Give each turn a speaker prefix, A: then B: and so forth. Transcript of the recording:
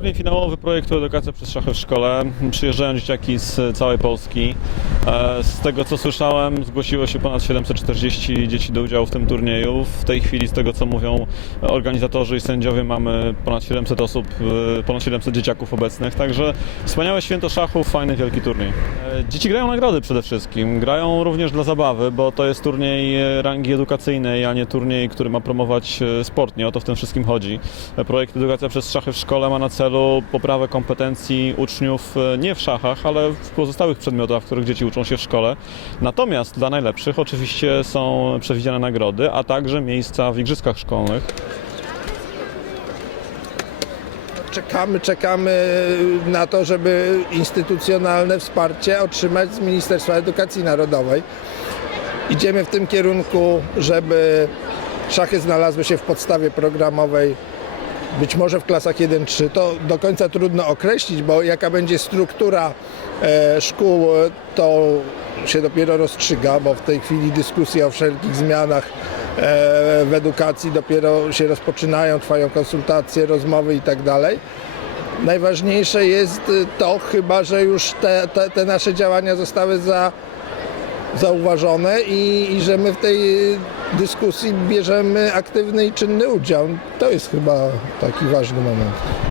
A: Turniej finałowy projektu Edukacja przez szachy w szkole. Przyjeżdżają dzieciaki z całej Polski. E, Z tego co słyszałem, zgłosiło się ponad 740 dzieci do udziału w tym turnieju. W tej chwili, z tego co mówią organizatorzy i sędziowie, mamy ponad 700 osób, e, ponad 700 dzieciaków obecnych. Także wspaniałe święto szachów, fajny, wielki turniej. E, Dzieci grają nagrody przede wszystkim. Grają również dla zabawy, bo to jest turniej rangi edukacyjnej, a nie turniej, który ma promować sport. Nie o to w tym wszystkim chodzi. Projekt Edukacja przez szachy w szkole ma na celu poprawę kompetencji uczniów e, nie w szachach, ale w pozostałych przedmiotach, w których dzieci uczą się w szkole. Natomiast dla najlepszych oczywiście są przewidziane nagrody, a także miejsca w igrzyskach szkolnych.
B: Czekamy, czekamy na to, żeby instytucjonalne wsparcie otrzymać z Ministerstwa Edukacji Narodowej. Idziemy w tym kierunku, żeby szachy znalazły się w podstawie programowej, być może w klasach 1-3. To do końca trudno określić, bo jaka będzie struktura e, szkół, e, to się dopiero rozstrzyga, bo w tej chwili dyskusje o wszelkich zmianach e, w edukacji dopiero się rozpoczynają, trwają konsultacje, rozmowy i tak. Najważniejsze jest to chyba, że już te, te, te nasze działania zostały za, zauważone i, i że my w tej dyskusji bierzemy aktywny i czynny udział. To jest chyba taki ważny moment.